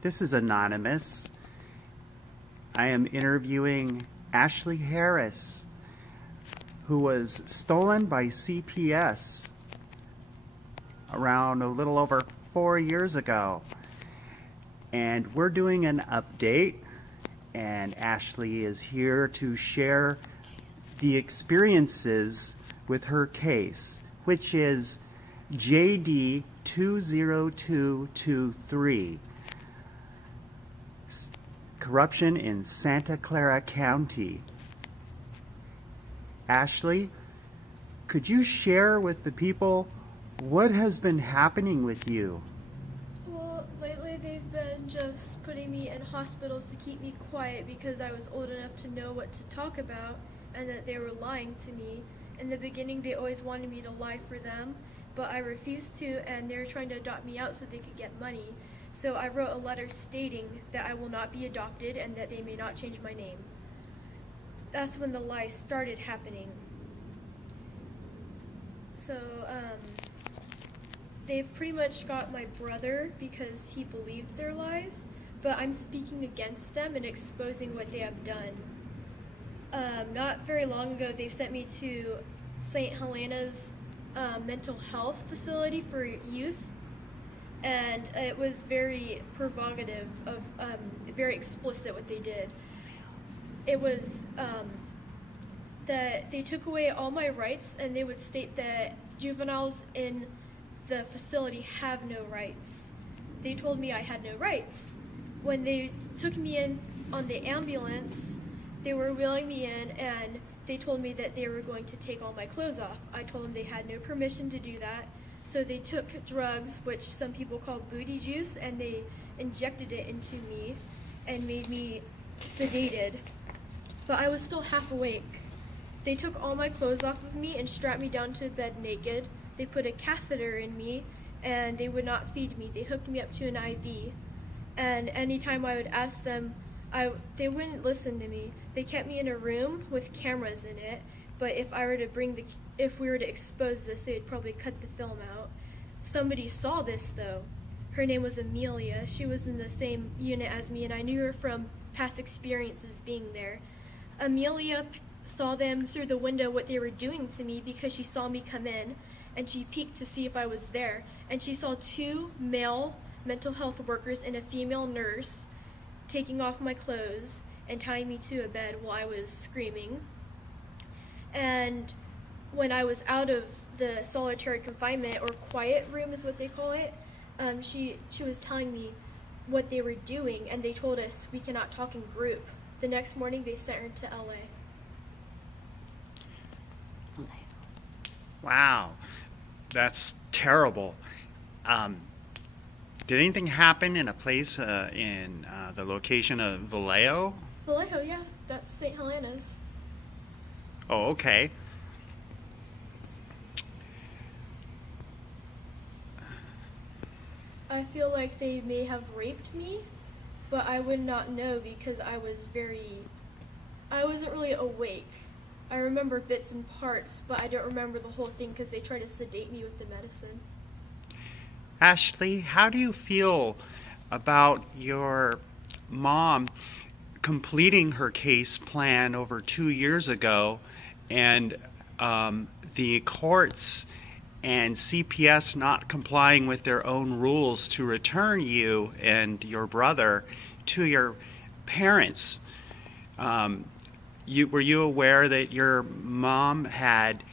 This is anonymous. I am interviewing Ashley Harris, who was stolen by CPS around a little over 4 years ago. And we're doing an update, and Ashley is here to share the experiences with her case, which is JD 20223, corruption in Santa Clara County. Ashley, could you share with the people what has been happening with you? Well, lately they've been just putting me in hospitals to keep me quiet because I was old enough to know what to talk about and that they were lying to me. In the beginning, they always wanted me to lie for them, but I refused to, and they were trying to adopt me out so they could get money. So I wrote a letter stating that I will not be adopted and that they may not change my name. That's when the lies started happening. So, they've pretty much got my brother because he believed their lies, but I'm speaking against them and exposing what they have done. Not very long ago, they sent me to St. Helena's mental health facility for youth, and it was very provocative, very explicit what they did. It was that they took away all my rights, and they would state that juveniles in the facility have no rights. They told me I had no rights. When they took me in on the ambulance, they were wheeling me in, and they told me that they were going to take all my clothes off. I told them they had no permission to do that, so they took drugs, which some people call booty juice, and they injected it into me and made me sedated. But I was still half awake. They took all my clothes off of me and strapped me down to a bed naked. They put a catheter in me, and they would not feed me. They hooked me up to an IV. And anytime I would ask them, they wouldn't listen to me. They kept me in a room with cameras in it, but if we were to expose this, they'd probably cut the film out. Somebody saw this though. Her name was Amelia. She was in the same unit as me, and I knew her from past experiences being there. Amelia saw them through the window what they were doing to me because she saw me come in, and she peeked to see if I was there, and she saw 2 male mental health workers and a female nurse taking off my clothes and tying me to a bed while I was screaming. And when I was out of the solitary confinement, or quiet room is what they call it, she was telling me what they were doing, and they told us we cannot talk in group. The next morning they sent her to LA. Wow, that's terrible. Did anything happen in a place in the location of Vallejo? Vallejo, yeah, that's St. Helena's. Oh, okay. I feel like they may have raped me, but I would not know because I wasn't really awake. I remember bits and parts, but I don't remember the whole thing because they tried to sedate me with the medicine. Ashley, how do you feel about your mom completing her case plan over 2 years ago, and the courts and CPS not complying with their own rules to return you and your brother to your parents? Were you aware that your mom had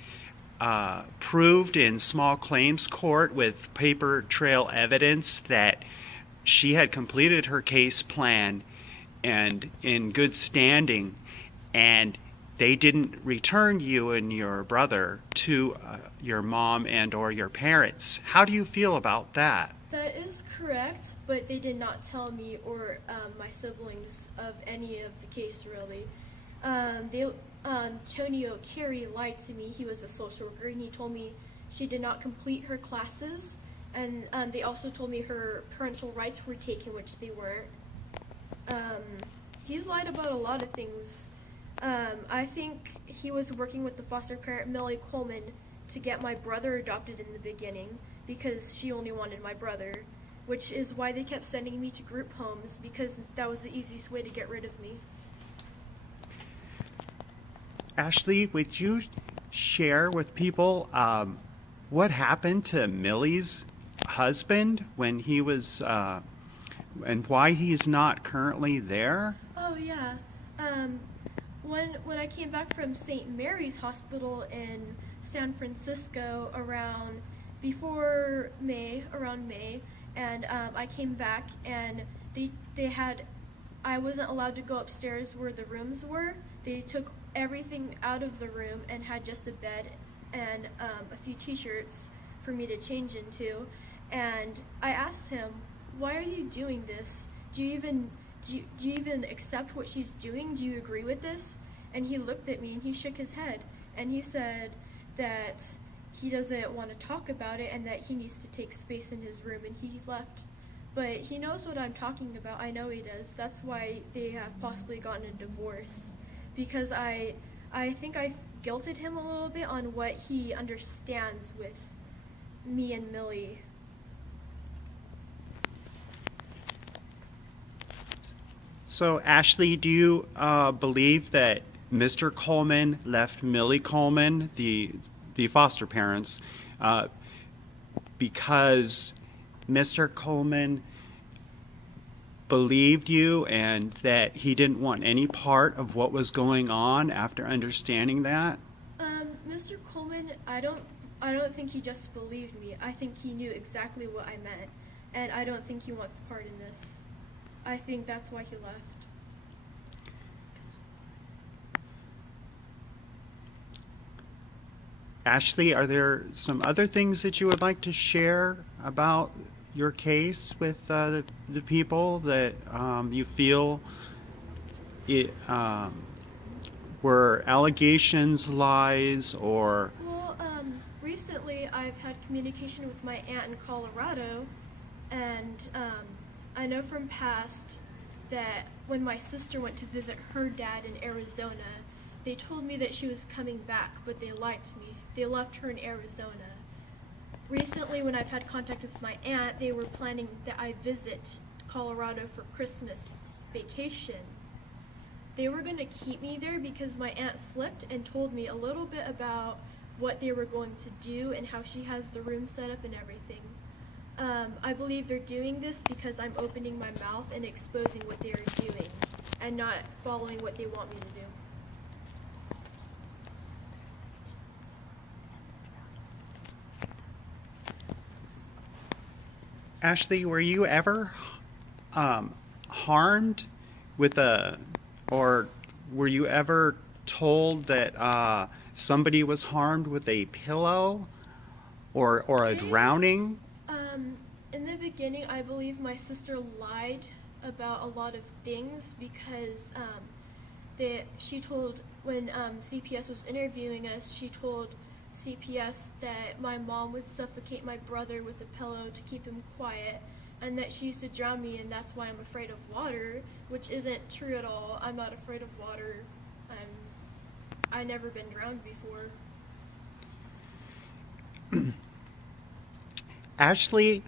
proved in small claims court with paper trail evidence that she had completed her case plan and in good standing, and they didn't return you and your brother to your mom and or your parents? How do you feel about that? That is correct, but they did not tell me or my siblings of any of the case, really. Tony O'Carey lied to me. He was a social worker, and he told me she did not complete her classes, and they also told me her parental rights were taken, which they weren't. He's lied about a lot of things. I think he was working with the foster parent, Millie Coleman, to get my brother adopted in the beginning because she only wanted my brother. which is why they kept sending me to group homes, because that was the easiest way to get rid of me. Ashley, would you share with people what happened to Millie's husband when he was, and why he's not currently there? Oh yeah. When I came back from St. Mary's Hospital in San Francisco around May, and I came back and I wasn't allowed to go upstairs where the rooms were. They took everything out of the room and had just a bed and a few t-shirts for me to change into. And I asked him, "Why are you doing this? Do you even accept what she's doing? Do you agree with this?" And he looked at me and he shook his head and he said that he doesn't want to talk about it and that he needs to take space in his room, and he left. But he knows what I'm talking about. I know he does. That's why they have possibly gotten a divorce, because I think I guilted him a little bit on what he understands with me and Millie. So, Ashley, do you believe that Mr. Coleman left Millie Coleman, the foster parents, because Mr. Coleman believed you and that he didn't want any part of what was going on after understanding that? Mr. Coleman, I don't think he just believed me. I think he knew exactly what I meant, and I don't think he wants part in this. I think that's why he left. Ashley, are there some other things that you would like to share about your case with the people that you feel were allegations, lies, or... Well, recently I've had communication with my aunt in Colorado, and I know from past that when my sister went to visit her dad in Arizona, they told me that she was coming back, but they lied to me. They left her in Arizona. Recently, when I've had contact with my aunt, they were planning that I visit Colorado for Christmas vacation. They were going to keep me there because my aunt slipped and told me a little bit about what they were going to do and how she has the room set up and everything. I believe they're doing this because I'm opening my mouth and exposing what they are doing and not following what they want me to do. Ashley, were you ever harmed with or were you ever told that somebody was harmed with a pillow or a drowning? In the beginning, I believe my sister lied about a lot of things because she told, when CPS was interviewing us, she told CPS that my mom would suffocate my brother with a pillow to keep him quiet, and that she used to drown me, and that's why I'm afraid of water, which isn't true at all. I'm not afraid of water. I've never been drowned before. Ashley,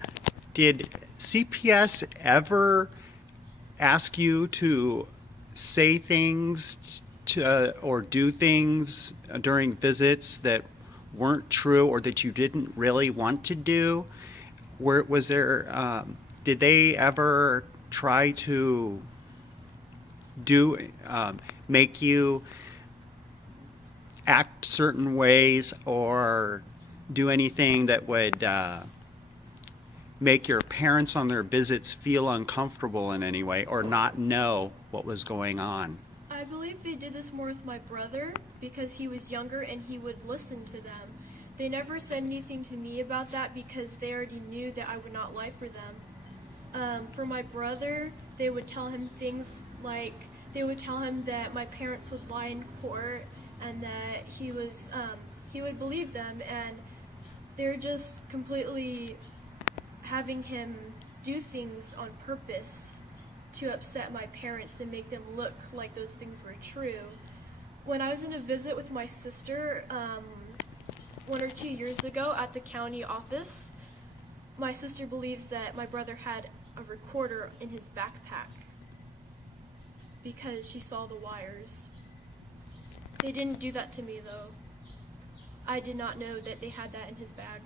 did CPS ever ask you to say things or do things during visits that weren't true or that you didn't really want to do? Did they ever try to make you act certain ways or do anything that would make your parents on their visits feel uncomfortable in any way or not know what was going on? I believe they did this more with my brother because he was younger and he would listen to them. They never said anything to me about that because they already knew that I would not lie for them. For my brother, they would tell him things like, they would tell him that my parents would lie in court and that he would believe them, and they're just completely having him do things on purpose to upset my parents and make them look like those things were true. When I was in a visit with my sister 1 or 2 years ago at the county office, my sister believes that my brother had a recorder in his backpack because she saw the wires. They didn't do that to me, though. I did not know that they had that in his bag.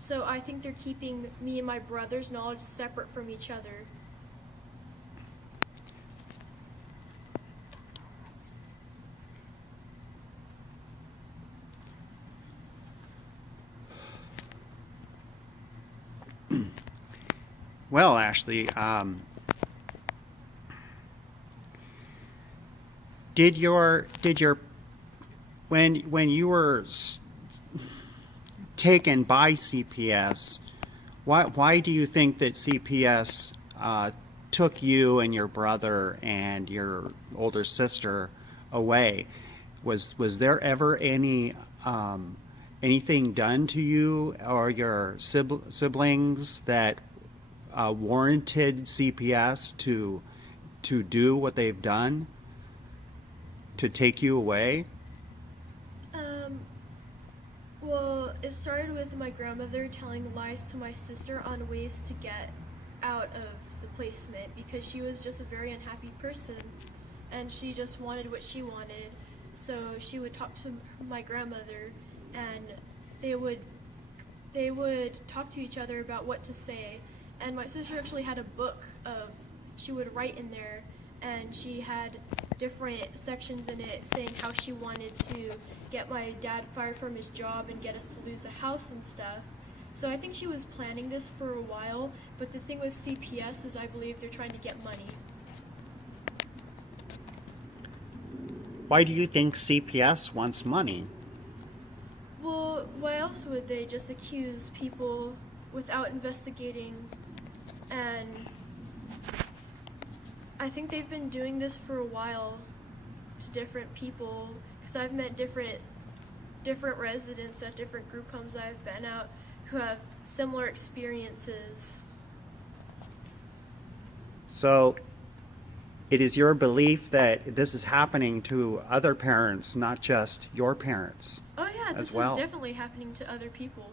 So I think they're keeping me and my brother's knowledge separate from each other. Well, Ashley, when you were taken by CPS, why do you think that CPS took you and your brother and your older sister away? Was there ever anything done to you or your siblings that warranted CPS to do what they've done, to take you away? Well, it started with my grandmother telling lies to my sister on ways to get out of the placement because she was just a very unhappy person and she just wanted what she wanted. So she would talk to my grandmother and they would talk to each other about what to say. And my sister actually had a book she would write in there, and she had different sections in it saying how she wanted to get my dad fired from his job and get us to lose the house and stuff. So I think she was planning this for a while, but the thing with CPS is I believe they're trying to get money. Why do you think CPS wants money? Well, why else would they just accuse people without investigating? And I think they've been doing this for a while to different people, because I've met different residents at different group homes I've been out who have similar experiences. So it is your belief that this is happening to other parents, not just your parents? Oh yeah, this is definitely happening to other people.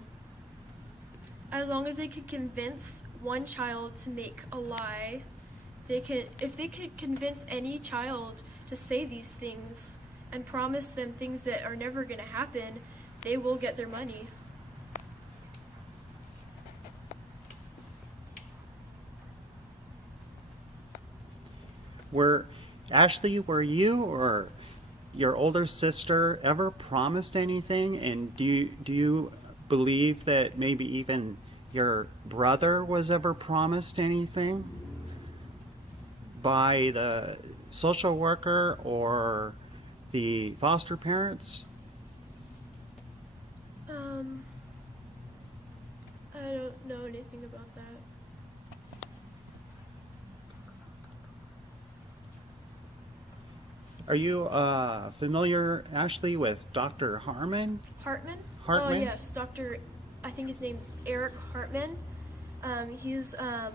As long as they could convince one child to make a lie, if they could convince any child to say these things and promise them things that are never going to happen, they will get their money. Ashley, were you or your older sister ever promised anything? And do you believe that maybe even your brother was ever promised anything by the social worker or the foster parents? I don't know anything about that. Are you familiar, Ashley, with Dr. Hartman? Hartman? Hartman? Oh yes, I think his name's Eric Hartman. He's a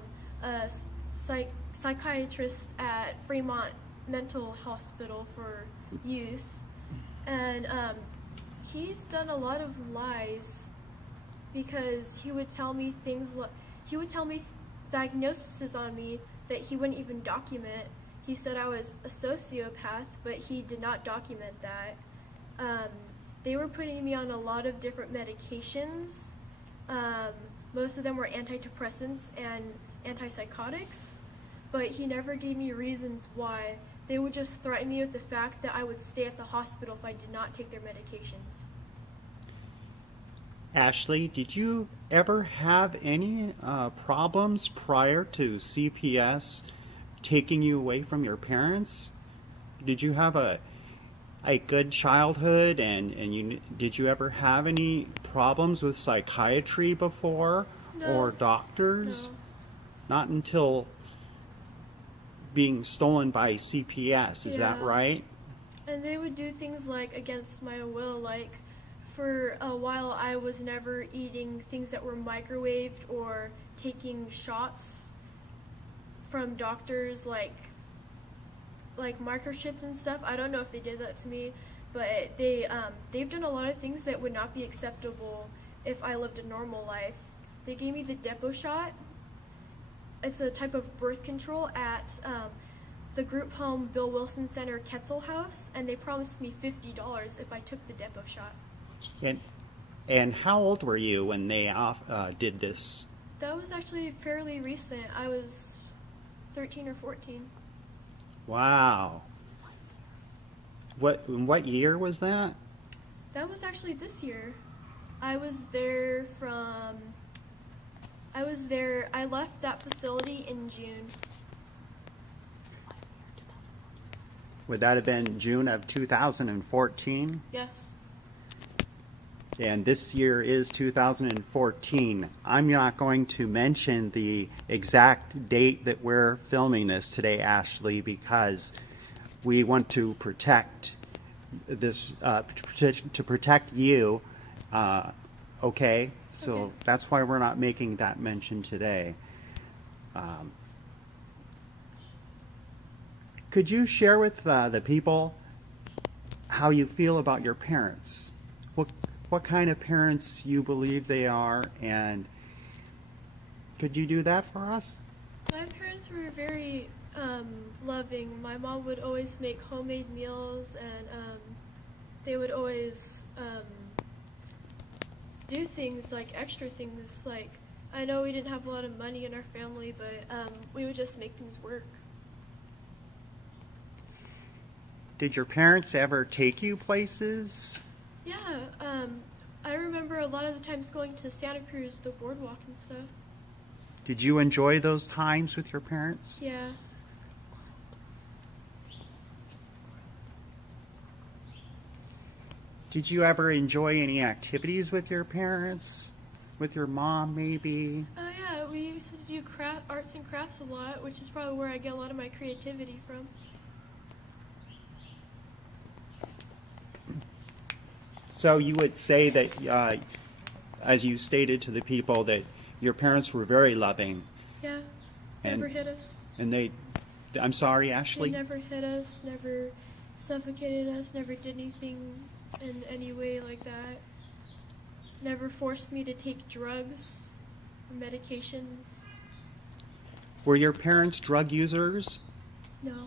psychiatrist at Fremont Mental Hospital for Youth, and he's done a lot of lies because he would tell me diagnoses on me that he wouldn't even document. He said I was a sociopath, but he did not document that. They were putting me on a lot of different medications. Most of them were antidepressants and antipsychotics, but he never gave me reasons why. They would just threaten me with the fact that I would stay at the hospital if I did not take their medications. Ashley, did you ever have any problems prior to CPS taking you away from your parents? Did you have a good childhood, and did you ever have any problems with psychiatry before? No. Or doctors? No. Not until being stolen by CPS, is that Yeah. right? And they would do things like against my will, like for a while I was never eating things that were microwaved or taking shots from doctors like microchips and stuff. I don't know if they did that to me, but they've done a lot of things that would not be acceptable if I lived a normal life. they gave me the depot shot. It's a type of birth control at the group home Bill Wilson Center Ketzel House, and they promised me $50 if I took the depot shot. And how old were you when they did this? That was actually fairly recent. I was 13 or 14. Wow. What year was that? That was actually this year. I left that facility in June. Would that have been June of 2014? Yes. And this year is 2014. I'm not going to mention the exact date that we're filming this today, Ashley, because we want to protect this, to protect you. Okay? So Okay. that's why we're not making that mention today. Could you share with the people how you feel about your parents? What kind of parents you believe they are, and could you do that for us? My parents were very loving. My mom would always make homemade meals, and they would always do things like extra things. Like, I know we didn't have a lot of money in our family, but we would just make things work. Did your parents ever take you places? Yeah, I remember a lot of the times going to Santa Cruz, the boardwalk and stuff. Did you enjoy those times with your parents? Yeah. Did you ever enjoy any activities with your parents? With your mom, maybe? Yeah, we used to do arts and crafts a lot, which is probably where I get a lot of my creativity from. So you would say that, as you stated to the people, that your parents were very loving. Yeah, And- never hit us. And I'm sorry, They Ashley? never hit us, never suffocated us, never did anything in any way like that. Never forced me to take drugs or medications. Were your parents drug users? No,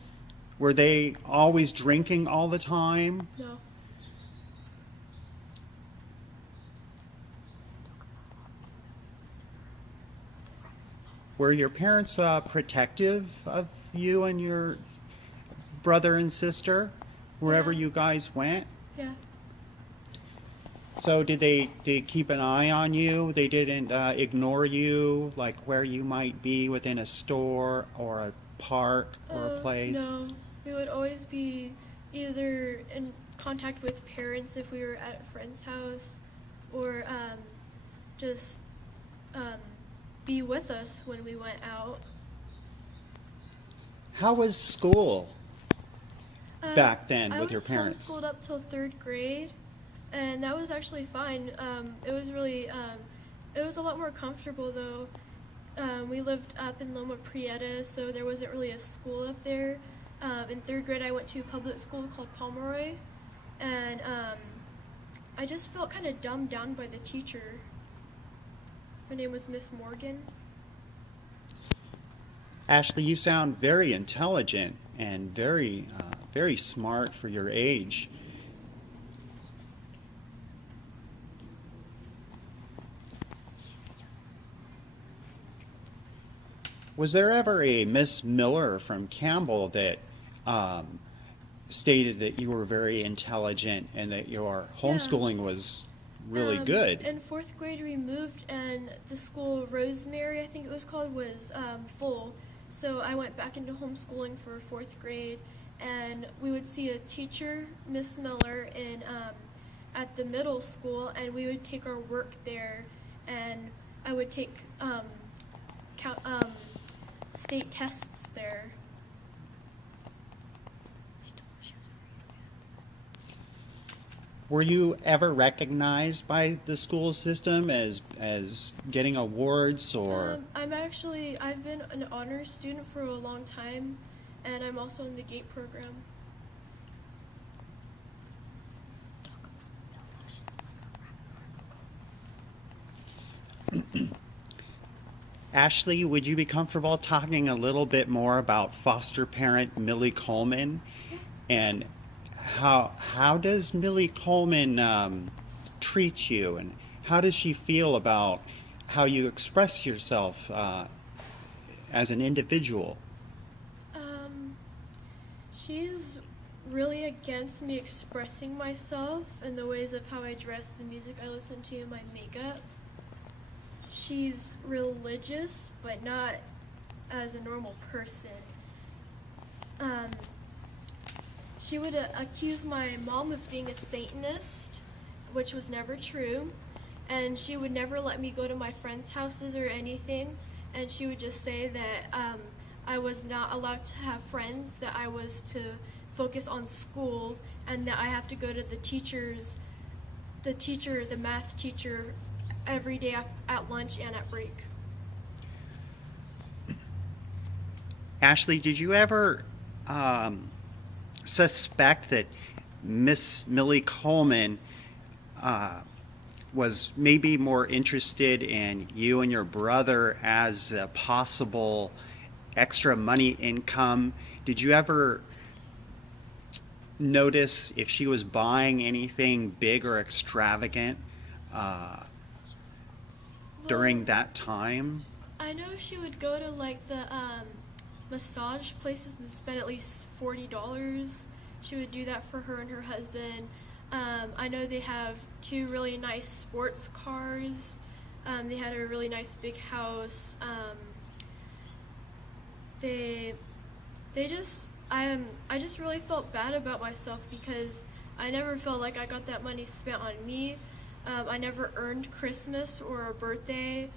Were they always drinking all the time? no. Were your parents protective of you and your brother and sister wherever Yeah. you guys went? Yeah. So did they keep an eye on you? They didn't ignore you, like where you might be within a store or a park or a place? No, we would always be either in contact with parents if we were at a friend's house, or just be with us when we went out. How was school back then I with your parents? I was homeschooled up till 3rd grade, and that was actually fine. It was really, it was a lot more comfortable though. We lived up in Loma Prieta, so there wasn't really a school up there. In 3rd grade, I went to a public school called Pomeroy, and I just felt kind of dumbed down by the teacher. Her name was Miss Morgan. Ashley, you sound very intelligent and very, very smart for your age. Was there ever a Miss Miller from Campbell that stated that you were very intelligent and that your homeschooling was really good? In 4th grade, we moved, and the school Rosemary, I think it was called, was full. So I went back into homeschooling for 4th grade, and we would see a teacher, Miss Miller, at the middle school, and we would take our work there, and I would take state tests there. Were you ever recognized by the school system as getting awards or? I've been an honors student for a long time, and I'm also in the GATE program. Ashley, would you be comfortable talking a little bit more about foster parent Millie Coleman and how does Millie Coleman treat you, and how does she feel about how you express yourself as an individual? Um, she's really against me expressing myself in the ways of how I dress, the music I listen to, my makeup. She's religious, but not as a normal person. Um, she would accuse my mom of being a Satanist, which was never true, and she would never let me go to my friends' houses or anything, and she would just say that I was not allowed to have friends, that I was to focus on school, and that I have to go to the math teacher, every day at lunch and at break. Ashley, did you ever suspect that Miss Millie Coleman was maybe more interested in you and your brother as a possible extra money income? Did you ever notice if she was buying anything big or extravagant during Well, that time? I know she would go to like the massage places and spend at least $40. She would do that for her and her husband. I know they have two really nice sports cars. They had a really nice big house. They just I just really felt bad about myself because I never felt like I got that money spent on me. I never earned Christmas or a birthday,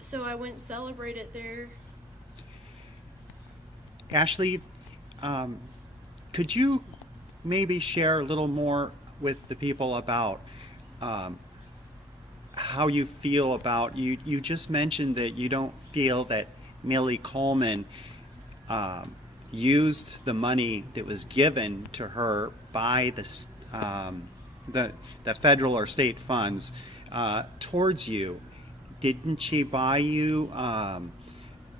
so I wouldn't celebrate it there. Ashley, could you maybe share a little more with the people about how you feel about you just mentioned that you don't feel that Millie Coleman used the money that was given to her by the federal or state funds towards you. Didn't she buy you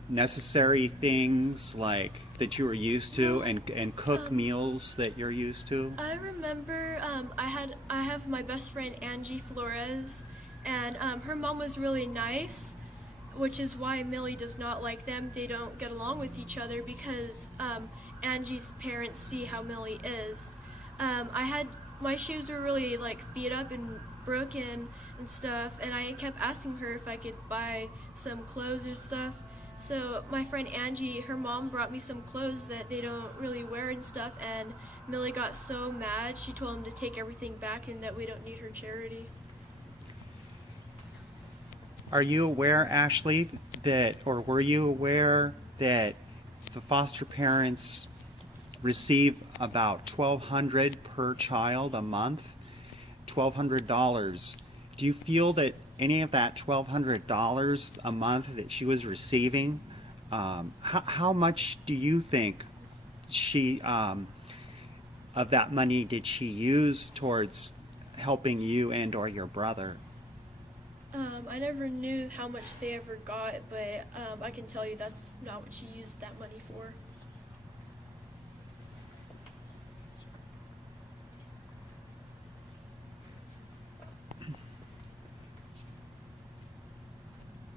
necessary things like that you were used to, and cook meals that you're used to? I remember I have my best friend Angie Flores, and her mom was really nice, which is why Millie does not like them. They don't get along with each other because Angie's parents see how Millie is. My shoes were really like beat up and broken and stuff, and I kept asking her if I could buy some clothes or stuff. So my friend Angie, her mom brought me some clothes that they don't really wear and stuff, and Millie got so mad she told him to take everything back and that we don't need her charity. Are you aware, Ashley, or were you aware that the foster parents receive about $1,200 per child a month? $1,200. Do you feel that any of that $1,200 a month that she was receiving, how much do you think she of that money did she use towards helping you and or your brother? I never knew how much they ever got, but I can tell you that's not what she used that money for.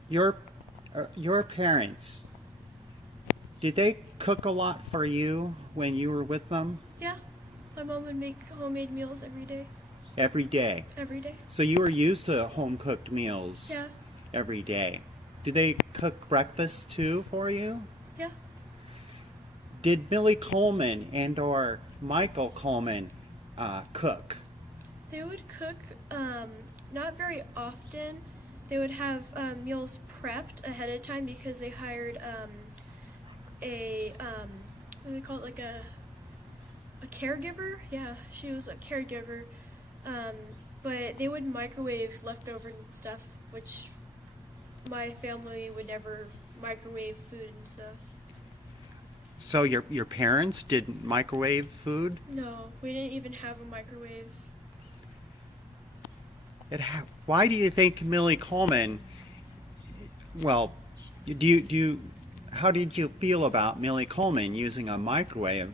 Your parents, did they cook a lot for you when you were with them? Yeah, my mom would make homemade meals every day. Every day. Every day. So you were used to home cooked meals Yeah. every day. Did they cook breakfast too for you? Yeah. Did Millie Coleman and or Michael Coleman cook? They would cook not very often. They would have meals prepped ahead of time because they hired what do they call it, like a caregiver? Yeah, she was a caregiver. But they would microwave leftovers and stuff, which my family would never microwave food and stuff. So your parents didn't microwave food? No, we didn't even have a microwave. Why do you think Millie Coleman, well, How did you feel about Millie Coleman using a microwave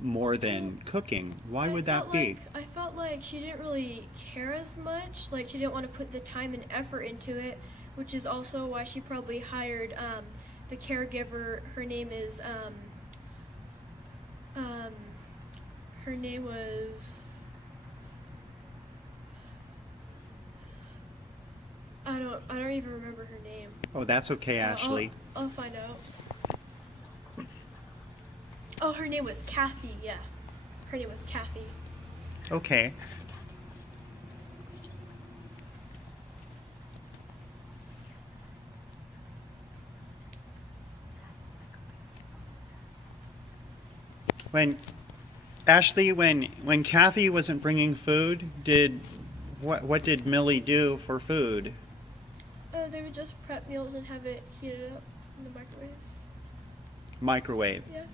more than cooking? Why would that be? I felt like she didn't really care as much. Like she didn't want to put the time and effort into it, which is also why she probably hired the caregiver. Her name is her name was. I don't even remember her name. Oh, that's okay, Ashley. I'll find out. Oh, her name was Kathy. Yeah, her name was Kathy. Okay. When Ashley, when Kathy wasn't bringing food, what did Millie do for food? They would just prep meals and have it heated up in the microwave. Microwave. Yeah.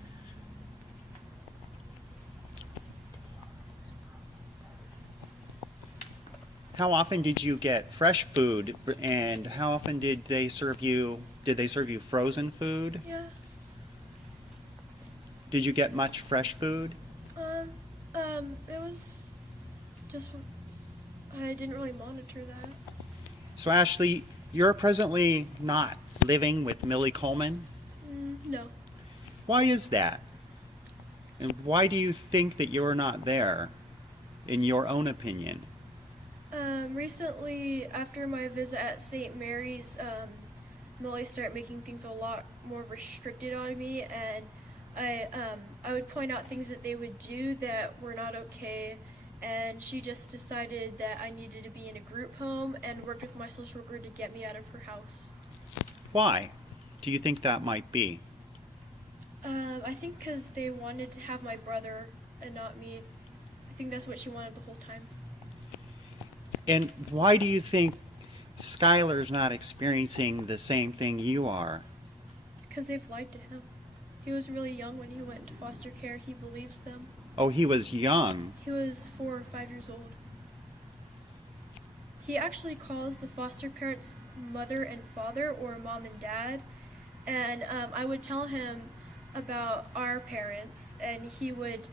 How often did you get fresh food, and how often did they serve you? Did they serve you frozen food? Yeah. Did you get much fresh food? It was just I didn't really monitor that. So Ashley, you're presently not living with Millie Coleman. No. Why is that? And why do you think that you're not there, in your own opinion? Recently, after my visit at St. Mary's, Millie started making things a lot more restricted on me, and I would point out things that they would do that were not okay, and she just decided that I needed to be in a group home and worked with my social worker to get me out of her house. Why do you think that might be? I think because they wanted to have my brother and not me. I think that's what she wanted the whole time. And why do you think Skylar's not experiencing the same thing you are? Because they've lied to him. He was really young when he went into foster care. He believes them. Oh, he was young. He was 4 or 5 years old. He actually calls the foster parents mother and father, or mom and dad. And I would tell him about our parents, and he would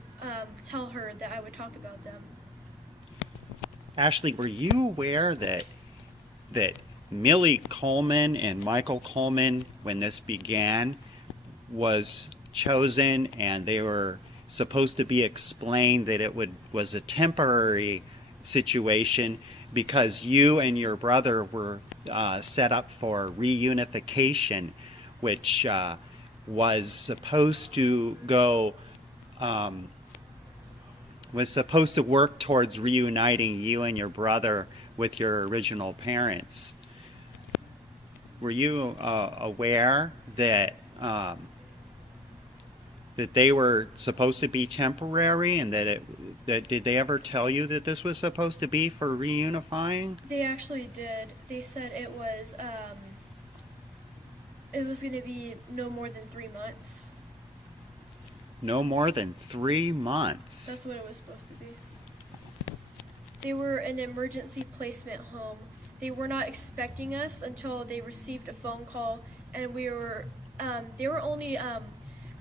tell her that I would talk about them. Ashley, were you aware that Millie Coleman and Michael Coleman, when this began, was chosen, and they were supposed to be explained that it was a temporary situation because you and your brother were set up for reunification, which was supposed to work towards reuniting you and your brother with your original parents. Were you aware that they were supposed to be temporary, and that did they ever tell you that this was supposed to be for reunifying? They actually did. They said it was going to be no more than 3 months. No more than 3 months. That's what it was supposed to be. They were an emergency placement home. They were not expecting us until they received a phone call, and they were only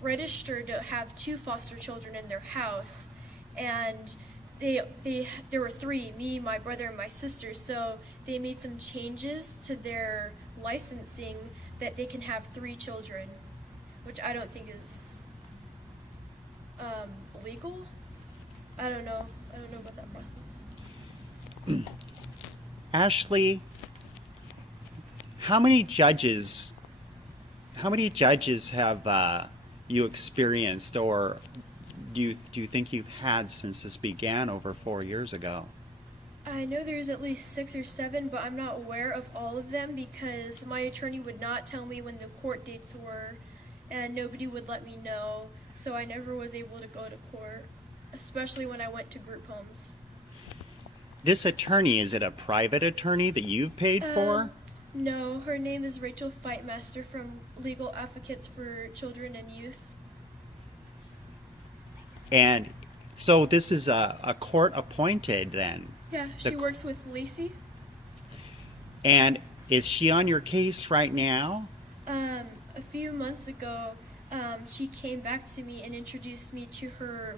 registered to have 2 foster children in their house, and there were 3, me, my brother, and my sister, so they made some changes to their licensing that they can have 3 children, which I don't think is legal. I don't know about that process. Ashley, how many judges have you experienced, or do you think you've had since this began over 4 years ago? I know there's at least 6 or 7, but I'm not aware of all of them because my attorney would not tell me when the court dates were, and nobody would let me know, so I never was able to go to court, especially when I went to group homes. This attorney, is it a private attorney that you've paid for? No, her name is Rachel Fightmaster from Legal Advocates for Children and Youth. And so this is a court appointed then? Yeah, she works with Lacey. And is she on your case right now? A few months ago, she came back to me and introduced me to her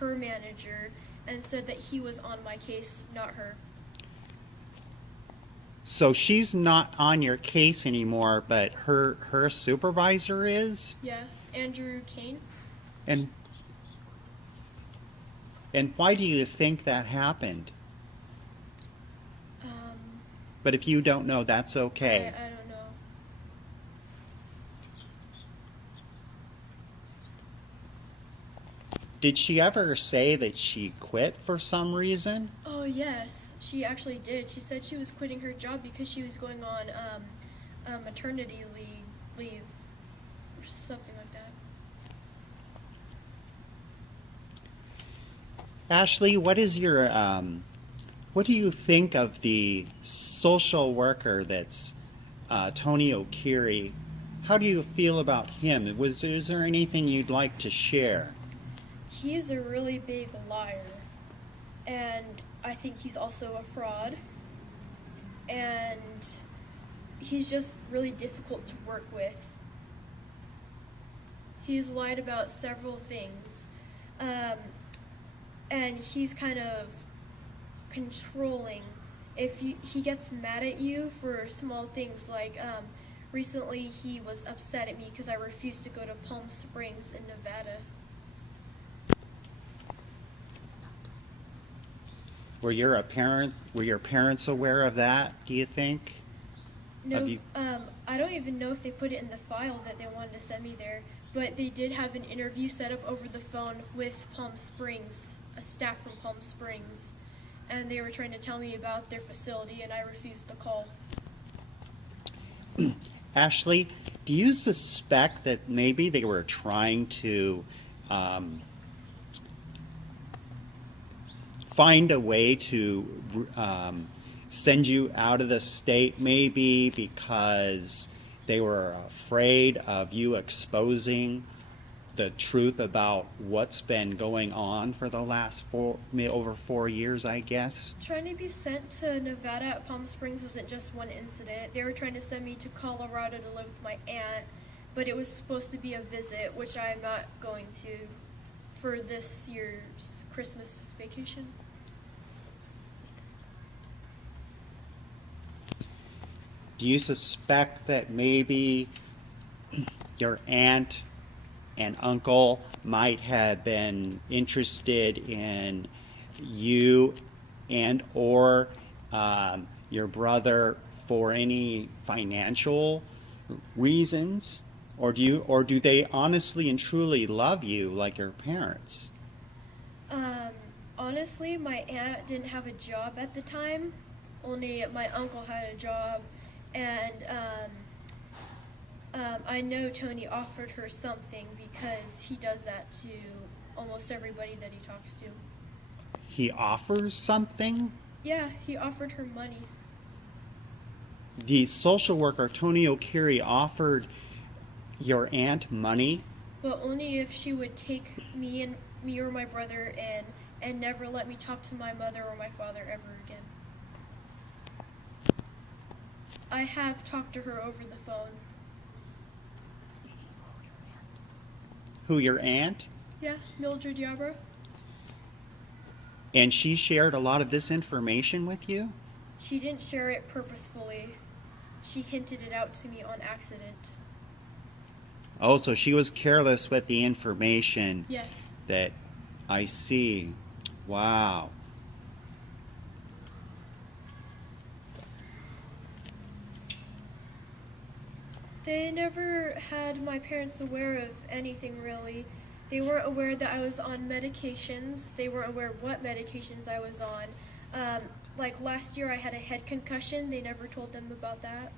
manager and said that he was on my case, not her. So she's not on your case anymore, but her supervisor is? Yeah, Andrew Kane. And and why do you think that happened? Um, But if you don't know, that's okay. I don't know. Did she ever say that she quit for some reason? Oh yes, she actually did. She said she was quitting her job because she was going on maternity leave or something like that. Ashley, what is your what do you think of the social worker that's Tony O'Keefe? How do you feel about him? Is there anything you'd like to share? He's a really big liar, and I think he's also a fraud, and he's just really difficult to work with. He's lied about several things, and he's kind of controlling. If he gets mad at you for small things, like recently he was upset at me because I refused to go to Palm Springs in Nevada. Were your parents aware of that, do you think? No, I don't even know if they put it in the file that they wanted to send me there, but they did have an interview set up over the phone with Palm Springs, a staff from Palm Springs, and they were trying to tell me about their facility, and I refused the call. Ashley, do you suspect that maybe they were trying to find a way to send you out of the state, maybe because they were afraid of you exposing the truth about what's been going on for the last over 4 years, I guess? Trying to be sent to Nevada at Palm Springs wasn't just one incident. They were trying to send me to Colorado to live with my aunt, but it was supposed to be a visit, which I'm not going to for this year's Christmas vacation. Do you suspect that maybe your aunt and uncle might have been interested in you and or your brother for any financial reasons? Or do they honestly and truly love you like your parents? Honestly, my aunt didn't have a job at the time. Only my uncle had a job, and I know Tony offered her something because he does that to almost everybody that he talks to. He offers something? Yeah, he offered her money. The social worker, Tony O'Keefe, offered your aunt money? But only if she would take me or my brother in and never let me talk to my mother or my father ever again. I have talked to her over the phone. Who, your aunt? Yeah, Mildred Yarbrough. And she shared a lot of this information with you? She didn't share it purposefully. She hinted it out to me on accident. Oh, so she was careless with the information. Yes. That I see. Wow. They never had my parents aware of anything really. They weren't aware that I was on medications. They weren't aware what medications I was on. Like last year I had a head concussion. They never told them about that.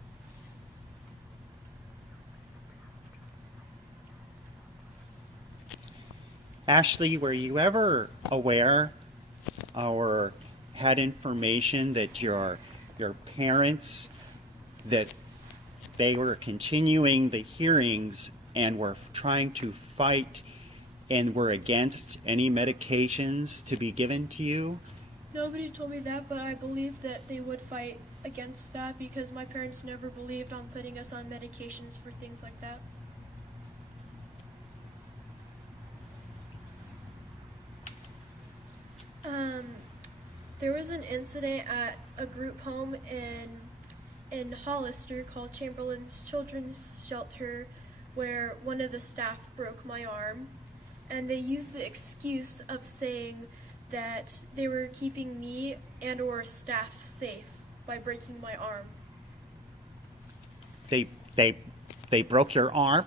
Ashley, were you ever aware or had information that your parents, that they were continuing the hearings and were trying to fight and were against any medications to be given to you? Nobody told me that, but I believe that they would fight against that because my parents never believed on putting us on medications for things like that. There was an incident at a group home in Hollister called Chamberlain's Children's Shelter where one of the staff broke my arm, and they used the excuse of saying that they were keeping me and or staff safe by breaking my arm. They broke your arm?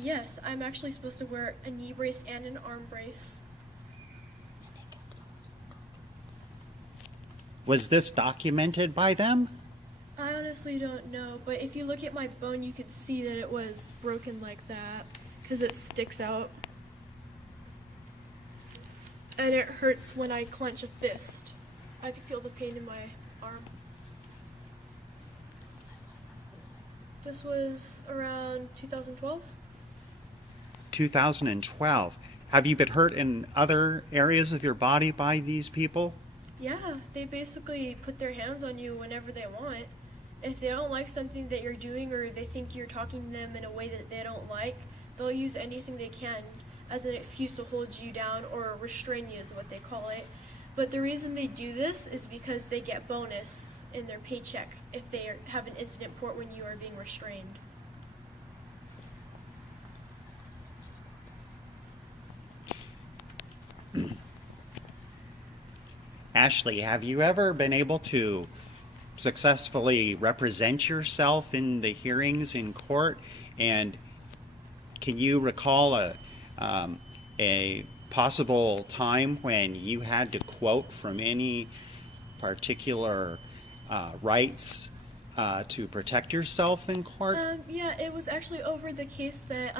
Yes, I'm actually supposed to wear a knee brace and an arm brace. Was this documented by them? I honestly don't know, but if you look at my bone, you can see that it was broken like that because it sticks out. And it hurts when I clench a fist. I can feel the pain in my arm. This was around 2012. 2012. Have you been hurt in other areas of your body by these people? Yeah, they basically put their hands on you whenever they want. If they don't like something that you're doing or they think you're talking to them in a way that they don't like, they'll use anything they can as an excuse to hold you down or restrain you is what they call it. But the reason they do this is because they get bonus in their paycheck if they have an incident report when you are being restrained. Ashley, have you ever been able to successfully represent yourself in the hearings in court? And can you recall a possible time when you had to quote from any particular rights to protect yourself in court? Yeah, it was actually over the case that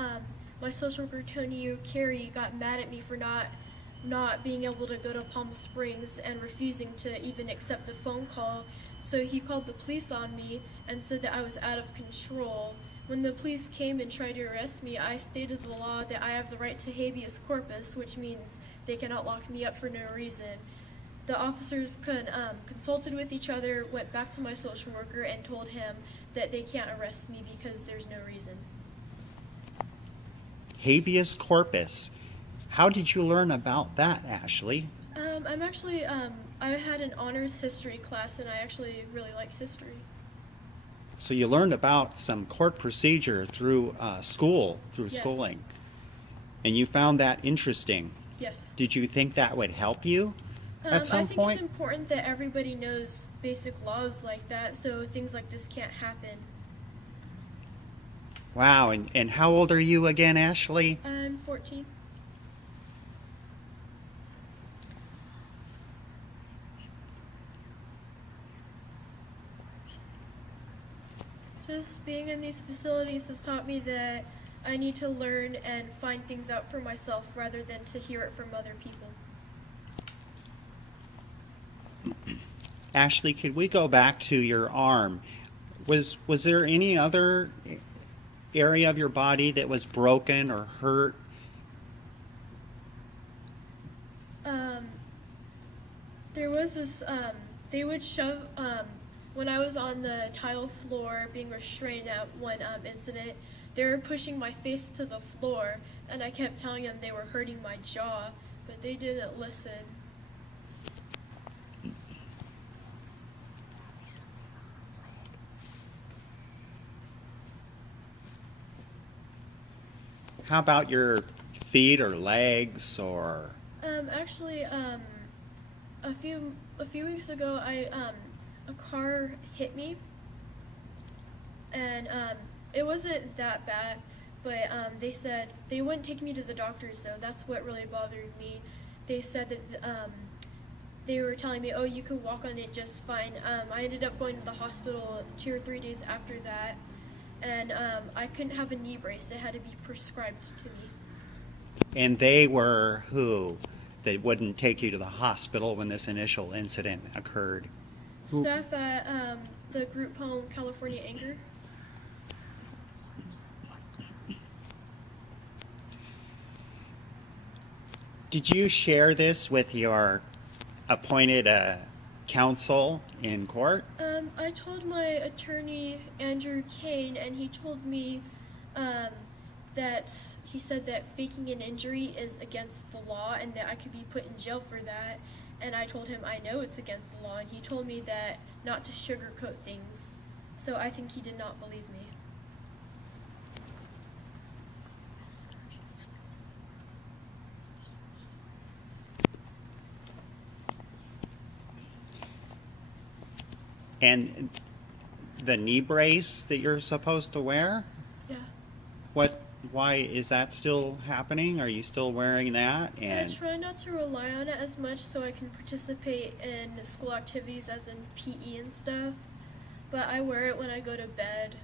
my social worker, Tony Carey, got mad at me for not being able to go to Palm Springs and refusing to even accept the phone call. So he called the police on me and said that I was out of control. When the police came and tried to arrest me, I stated the law that I have the right to habeas corpus, which means they cannot lock me up for no reason. The officers consulted with each other, went back to my social worker, and told him that they can't arrest me because there's no reason. Habeas corpus. How did you learn about that, Ashley? I had an honors history class, and I actually really like history. So you learned about some court procedure through schooling, Yes. and you found that interesting. Yes. Did you think that would help you at some I think point? it's important that everybody knows basic laws like that, so things like this can't happen. Wow, and how old are you again, Ashley? I'm 14. Just being in these facilities has taught me that I need to learn and find things out for myself rather than to hear it from other people. Ashley, could we go back to your arm? Was there any other area of your body that was broken or hurt? There was this, they would shove, when I was on the tile floor being restrained at one incident, they were pushing my face to the floor, and I kept telling them they were hurting my jaw, but they didn't listen. How about your feet or legs or? Actually, a few weeks ago, a car hit me, and it wasn't that bad, but they said they wouldn't take me to the doctors though. That's what really bothered me. They said that they were telling me, oh, you could walk on it just fine. I ended up going to the hospital 2 or 3 days after that, and I couldn't have a knee brace. It had to be prescribed to me. And they were who? That wouldn't take you to the hospital when this initial incident occurred? Staff at the group home California Anger. Did you share this with your appointed counsel in court? I told my attorney, Andrew Kane, and he told me that he said that faking an injury is against the law and that I could be put in jail for that. And I told him I know it's against the law, and he told me that not to sugarcoat things. So I think he did not believe me. And the knee brace that you're supposed to wear? Yeah. Why is that still happening? Are you still wearing that? I try not to rely on it as much so I can participate in school activities as in PE and stuff. But I wear it when I go to bed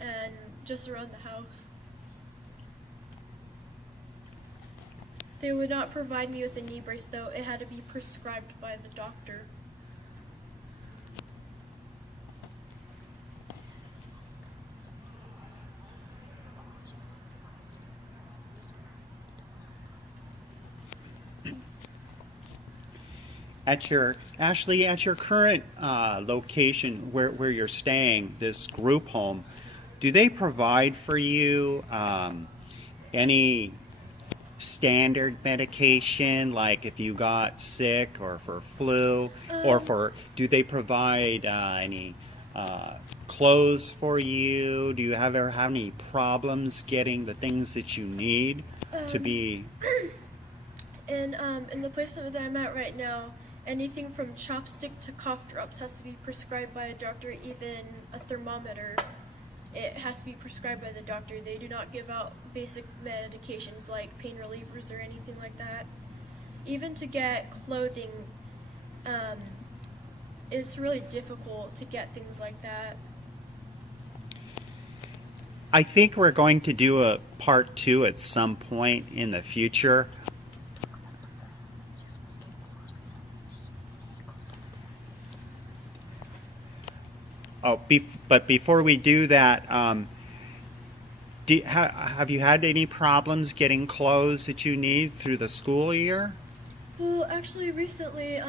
and just around the house. They would not provide me with a knee brace though. It had to be prescribed by the doctor. At your current location where you're staying, this group home, do they provide for you any standard medication, like if you got sick or for flu, do they provide any clothes for you? Do you ever have any problems getting the things that you need to be? In the place that I'm at right now, anything from chopstick to cough drops has to be prescribed by a doctor, even a thermometer. It has to be prescribed by the doctor. They do not give out basic medications like pain relievers or anything like that. Even to get clothing, it's really difficult to get things like that. I think we're going to do a part 2 at some point in the future. But before we do that, have you had any problems getting clothes that you need through the school year? Well, actually, recently,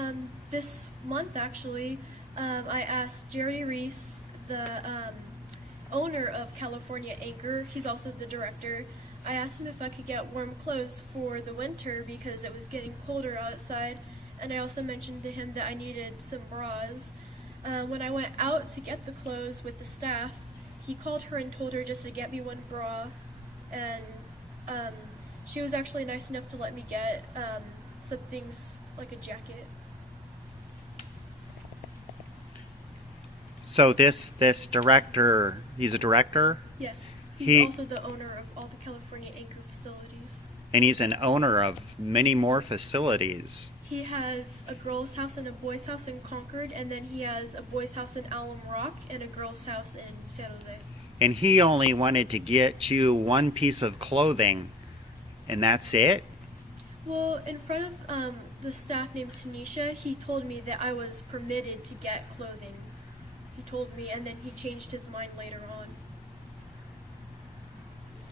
this month, actually, I asked Jerry Reese, the owner of California Anchor, he's also the director, I asked him if I could get warm clothes for the winter because it was getting colder outside, and I also mentioned to him that I needed some bras. When I went out to get the clothes with the staff, he called her and told her just to get me one bra, and she was actually nice enough to let me get some things like a jacket. So this director, he's a director? Yes. He's also the owner of all the California Anchor facilities. And he's an owner of many more facilities. He has a girls' house and a boys' house in Concord, and then he has a boys' house in Alum Rock and a girls' house in San Jose. And he only wanted to get you one piece of clothing, and that's it? Well, in front of the staff named Tanisha, he told me that I was permitted to get clothing. He told me, and then he changed his mind later on.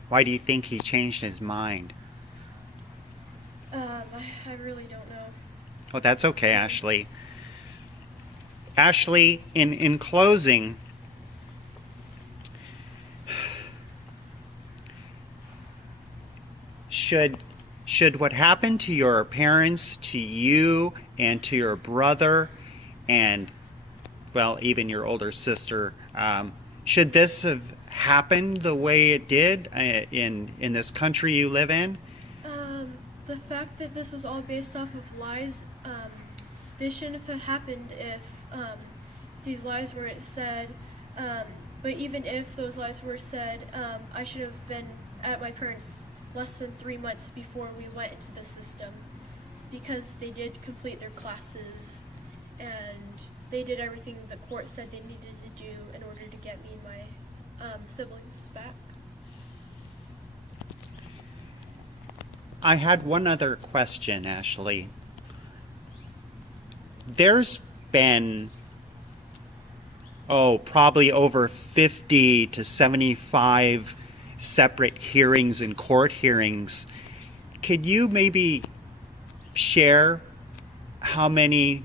Why do you think he changed his mind? I really don't know. Well, that's okay, Ashley. Ashley, in closing, should what happened to your parents, to you, and to your brother, and, well, even your older sister, should this have happened the way it did in this country you live in? The fact that this was all based off of lies, this shouldn't have happened if these lies were said. But even if those lies were said, I should have been at my parents' less than 3 months before we went into the system, because they did complete their classes and they did everything the court said they needed to do in order to get me and my siblings back. I had one other question, Ashley. There's been, probably over 50 to 75 separate hearings and court hearings. Could you maybe share how many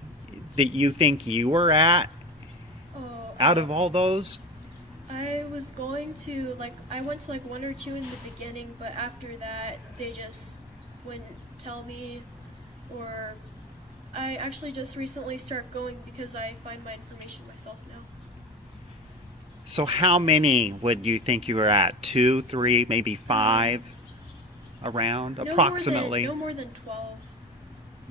that you think you were at Oh, out of all those? I was going to, like, I went to like one or two in the beginning, but after that, they just wouldn't tell me. Or I actually just recently start going because I find my information myself now. So how many would you think you were at? 2, 3, maybe 5 around approximately? No more than 12.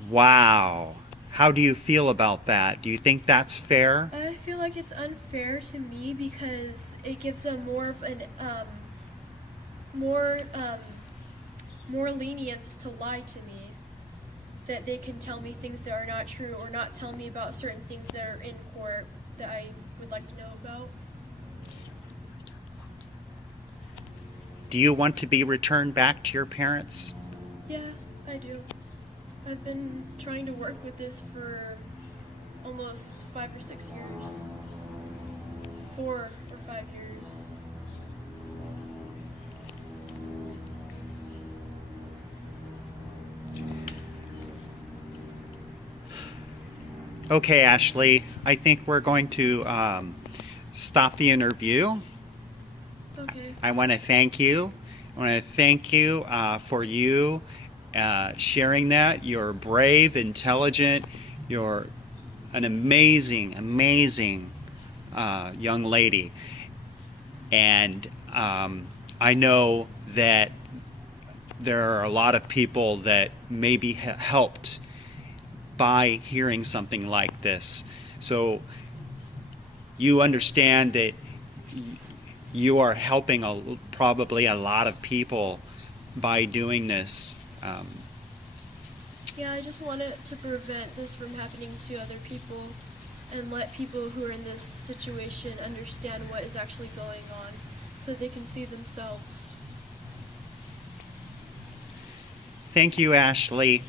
Wow. How do you feel about that? Do you think that's fair? I feel like it's unfair to me because it gives them more of an more lenience to lie to me. That they can tell me things that are not true or not tell me about certain things that are in court that I would like to know about. Do you want to be returned back to your parents? Yeah, I do. I've been trying to work with this for almost 5 or 6 years. 4 or 5 years. Okay, Ashley, I think we're going to stop the interview. Okay. I want to thank you. I want to thank you for you sharing that. You're brave, intelligent. You're an amazing, amazing young lady. And I know that there are a lot of people that may be helped by hearing something like this. So you understand that you are helping probably a lot of people by doing this. Yeah, I just wanted to prevent this from happening to other people and let people who are in this situation understand what is actually going on so they can see themselves. Thank you, Ashley.